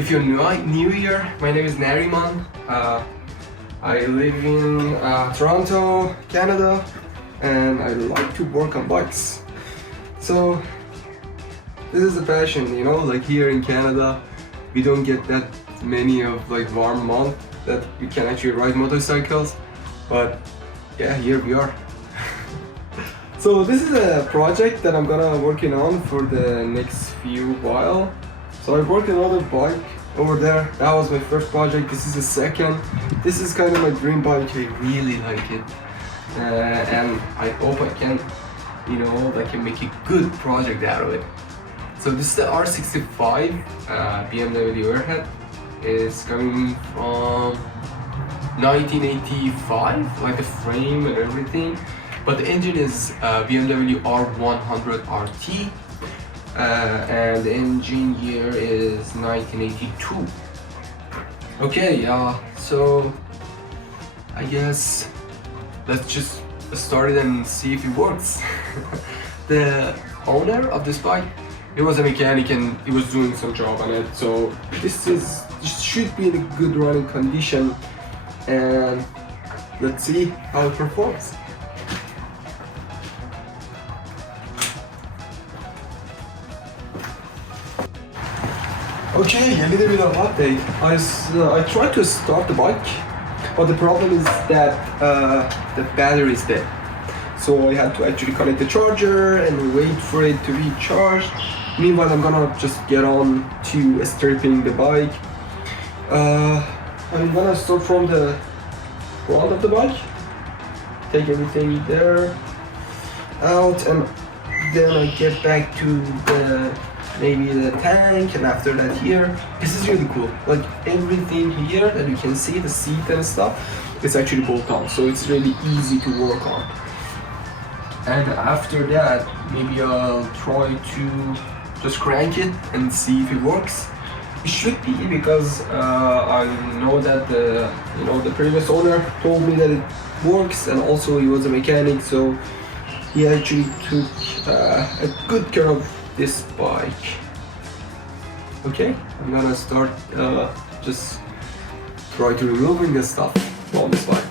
If you're new here, my name is Nariman. I live in Toronto, Canada, and I like to work on bikes. So this is a passion, you know, like here in Canada, we don't get that many of like warm months that we can actually ride motorcycles, but yeah, here we are. So this is a project that I'm gonna working on for the next few while. So I worked on a bike over there. That was my first project. This is the second. This is kind of my dream bike. I really like it, and I hope I can, you know, I can make a good project out of it. So this is the R65 BMW AIRHEAD. It's coming from 1985, like the frame and everything. But the engine is BMW R100 RT, and the engine year is 1982. Okay, so I guess let's just start it and see if it works. The owner of this bike, he was a mechanic and he was doing some job on it, so this should be in a good running condition, and let's see how it performs. Okay, a little bit of update. I tried to start the bike, but the problem is that the battery is dead. So I had to actually connect the charger and wait for it to be charged. Meanwhile, I'm gonna just get on to stripping the bike. I'm gonna start from the front of the bike, take everything there out, and then I get back to maybe the tank, and after that here. This is really cool. Like everything here that you can see, the seat and stuff, it's actually bolt on, so it's really easy to work on. And after that, maybe I'll try to just crank it and see if it works. It should be, because I know that the previous owner told me that it works, and also he was a mechanic, so he actually took a good care of this bike. Okay, I'm gonna start just try to removing the stuff from this bike.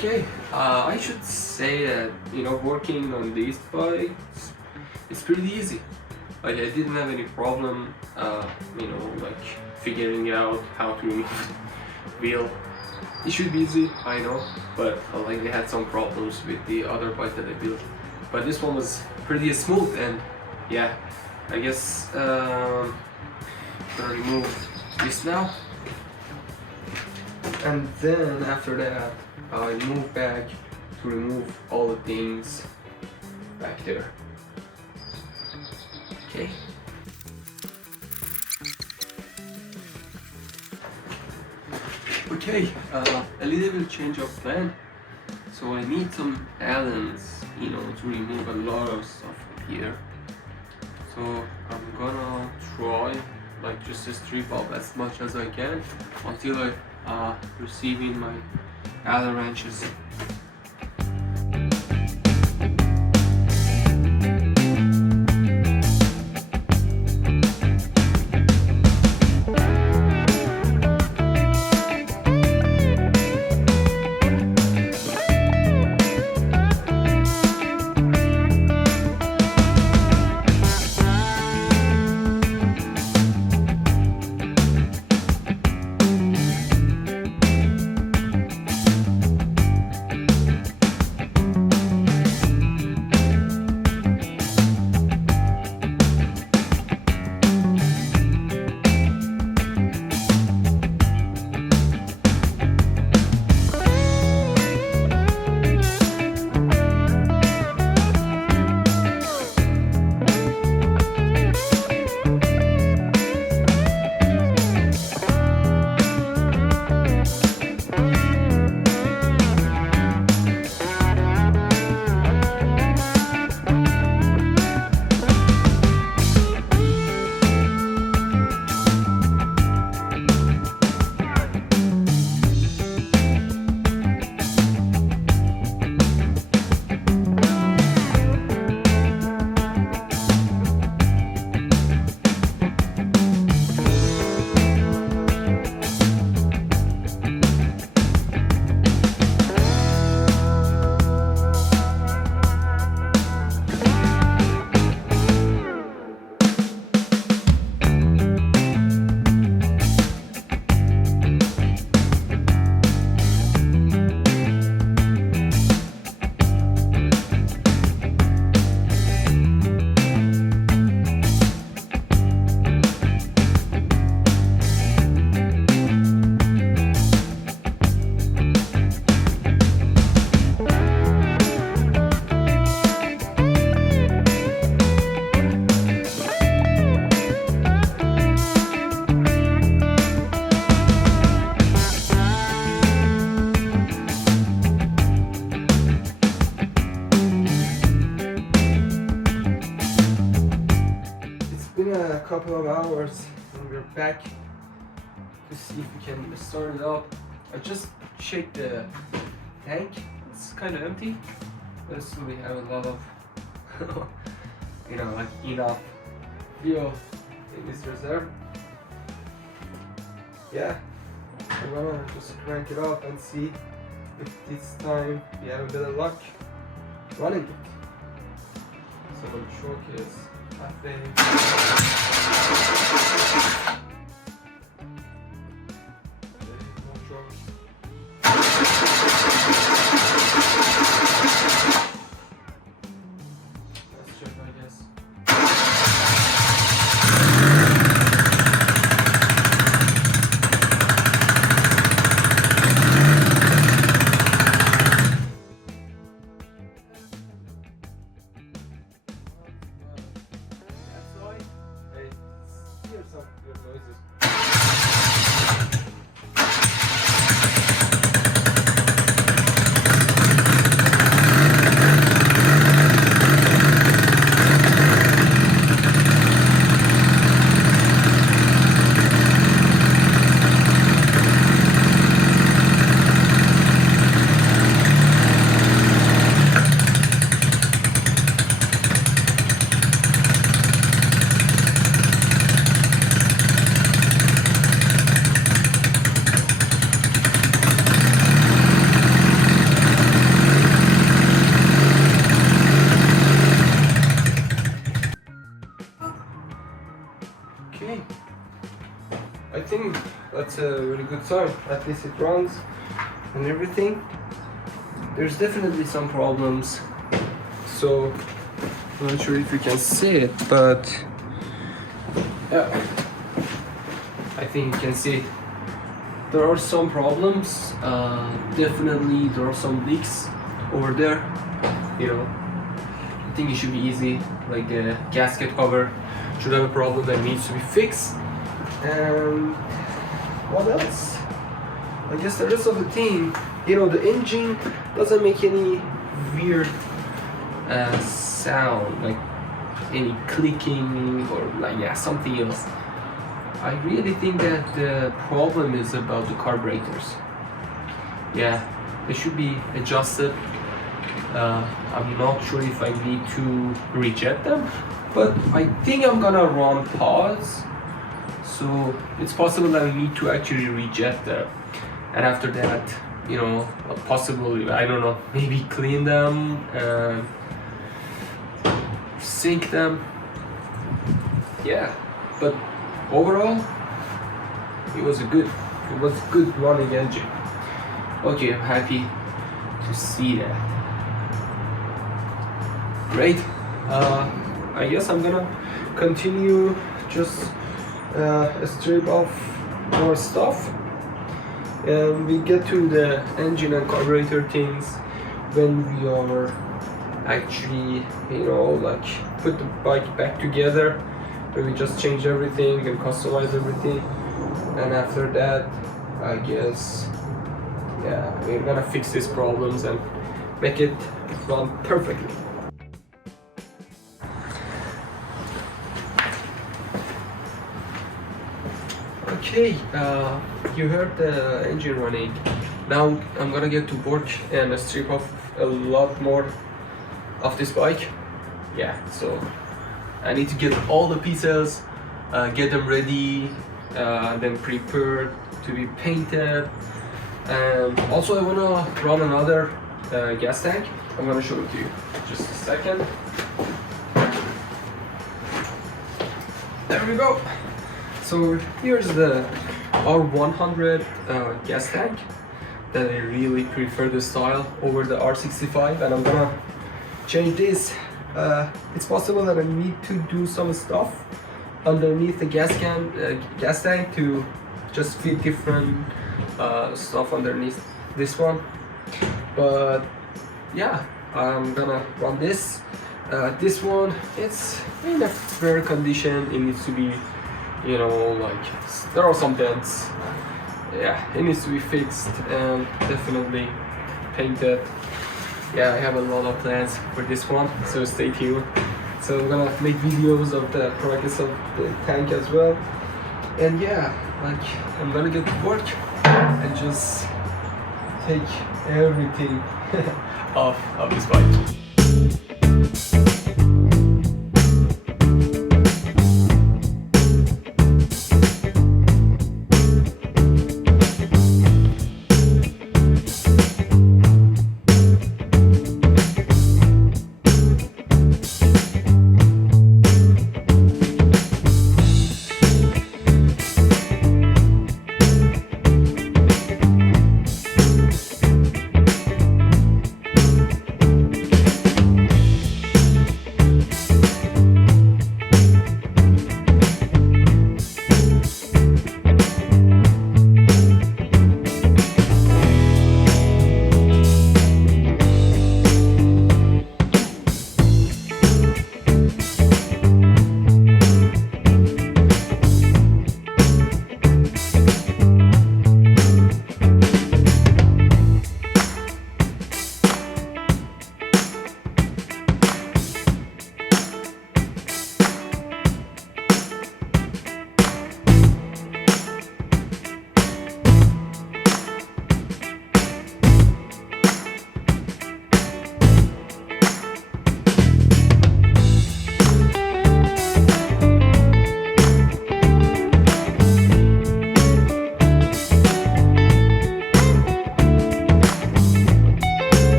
Okay, I should say that, you know, working on these bikes is pretty easy. Like, I didn't have any problem, you know, like figuring out how to remove wheel. It should be easy, I know, but like I had some problems with the other bike that I built. But this one was pretty smooth, and yeah, I guess I'm gonna remove this now. And then after that, I move back to remove all the things back there. Okay. Okay, a little bit change of plan. So I need some Allens, you know, to remove a lot of stuff here. So I'm gonna try like just to strip off as much as I can until I receiving my Allen wrenches. course, and we're back to see if we can start it up. I just checked the tank. It's kind of empty, but still we have a lot of you know, like enough fuel in this reserve. Yeah, I'm gonna just crank it up and see if this time we have a bit of luck running it. So the truck is halfway. Some good noises. Okay, I think that's a really good sign. At least it runs and everything. There's definitely some problems, so I'm not sure if you can see it, but yeah, I think you can see it. There are some problems. Definitely there are some leaks over there. You know, I think it should be easy. Like the gasket cover should have a problem that needs to be fixed. And what else? I guess the rest of the thing, you know, the engine doesn't make any weird sound, like any clicking or like, yeah, something else. I really think that the problem is about the carburetors. Yeah, they should be adjusted. I'm not sure if I need to rejet them, but I think I'm gonna run pause. So it's possible that I need to actually rejet them, and after that, you know, possibly, I don't know, maybe clean them and sync them. Yeah, but overall, it was a good running engine. Okay, I'm happy to see that. Great. I guess I'm gonna continue just strip off more stuff, and we get to the engine and carburetor things when we are actually, you know, like put the bike back together, where we just change everything and customize everything, and after that, I guess, yeah, we're gonna fix these problems and make it run perfectly. Okay, you heard the engine running. Now I'm gonna get to work and strip off a lot more of this bike. Yeah, so I need to get all the pieces, get them ready, then prepared to be painted. And also I wanna run another gas tank. I'm gonna show it to you just a second. There we go. So here's the R100 gas tank that I really prefer the style over the R65, and I'm gonna change this. It's possible that I need to do some stuff underneath the gas tank to just fit different stuff underneath this one. But yeah, I'm gonna run this. This one, it's in a fair condition. It needs to be, you know, like, there are some dents. Yeah, it needs to be fixed and definitely painted. Yeah, I have a lot of plans for this one, so stay tuned. So I'm gonna make videos of the progress of the tank as well. And yeah, like I'm gonna get to work and just take everything off of this bike.